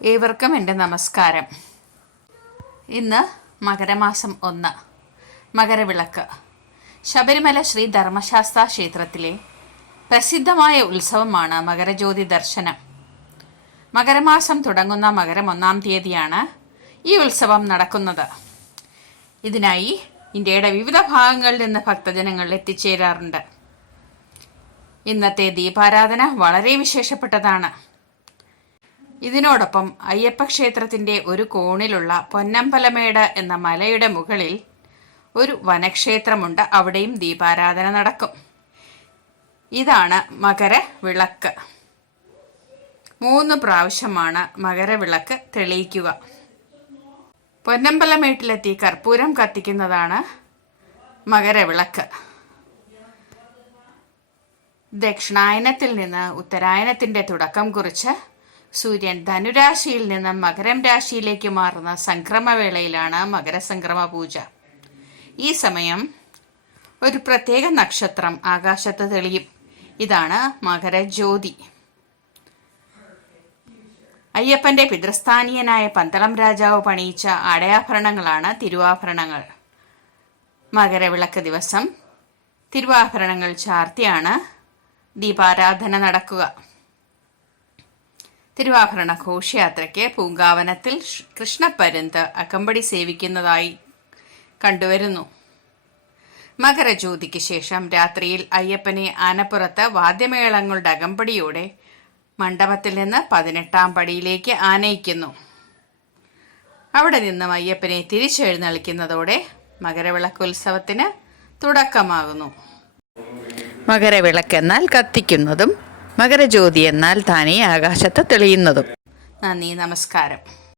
ഏവർക്കും എൻ്റെ നമസ്കാരം. ഇന്ന് മകരമാസം 1 മകരവിളക്ക്. ശബരിമല ശ്രീ ധർമ്മശാസ്ത്ര ക്ഷേത്രത്തിലെ പ്രസിദ്ധമായ ഉത്സവമാണ് മകരജ്യോതി ദർശനം. മകരമാസം തുടങ്ങുന്ന മകരം 1-ാം തീയതിയാണ് ഈ ഉത്സവം നടക്കുന്നത്. ഇതിനായി ഇന്ത്യയുടെ വിവിധ ഭാഗങ്ങളിൽ നിന്ന് ഭക്തജനങ്ങൾ എത്തിച്ചേരാറുണ്ട്. ഇന്നത്തെ ദീപാരാധന വളരെ വിശേഷപ്പെട്ടതാണ്. ഇതിനോടൊപ്പം അയ്യപ്പ ക്ഷേത്രത്തിൻ്റെ ഒരു കോണിലുള്ള പൊന്നമ്പലമേട് എന്ന മലയുടെ മുകളിൽ ഒരു വനക്ഷേത്രമുണ്ട്. അവിടെയും ദീപാരാധന നടക്കും. ഇതാണ് മകരവിളക്ക്. 3 പ്രാവശ്യമാണ് മകരവിളക്ക് തെളിയിക്കുക. പൊന്നമ്പലമേട്ടിലെത്തി കർപ്പൂരം കത്തിക്കുന്നതാണ് മകരവിളക്ക്. ദക്ഷിണായനത്തിൽ നിന്ന് ഉത്തരായനത്തിൻ്റെ തുടക്കം കുറിച്ച് സൂര്യൻ ധനുരാശിയിൽ നിന്നും മകരം രാശിയിലേക്ക് മാറുന്ന സംക്രമവേളയിലാണ് മകരസംക്രമ പൂജ. ഈ സമയം ഒരു പ്രത്യേക നക്ഷത്രം ആകാശത്ത് തെളിയും. ഇതാണ് മകരജ്യോതി. അയ്യപ്പന്റെ പിതൃസ്ഥാനീയനായ പന്തളം രാജാവ് പണിയിച്ച ആടയാഭരണങ്ങളാണ് തിരുവാഭരണങ്ങൾ. മകരവിളക്ക് ദിവസം തിരുവാഭരണങ്ങൾ ചാർത്തിയാണ് ദീപാരാധന നടക്കുക. തിരുവാഭരണ ഘോഷയാത്രയ്ക്ക് പൂങ്കാവനത്തിൽ കൃഷ്ണപ്പരുന്ത് അകമ്പടി സേവിക്കുന്നതായി കണ്ടുവരുന്നു. മകരജ്യോതിക്ക് ശേഷം രാത്രിയിൽ അയ്യപ്പനെ ആനപ്പുറത്ത് വാദ്യമേളങ്ങളുടെ അകമ്പടിയോടെ മണ്ഡപത്തിൽ നിന്ന് 18-ാം പടിയിലേക്ക് ആനയിക്കുന്നു. അവിടെ നിന്നും അയ്യപ്പനെ തിരിച്ചെഴുന്നള്ളിക്കുന്നതോടെ മകരവിളക്കുത്സവത്തിന് തുടക്കമാകുന്നു. മകരവിളക്ക് എന്നാൽ കത്തിക്കുന്നതും മകരജ്യോതി എന്നാൽ താനേ ആകാശത്ത് തെളിയുന്നതും. നന്ദി, നമസ്കാരം.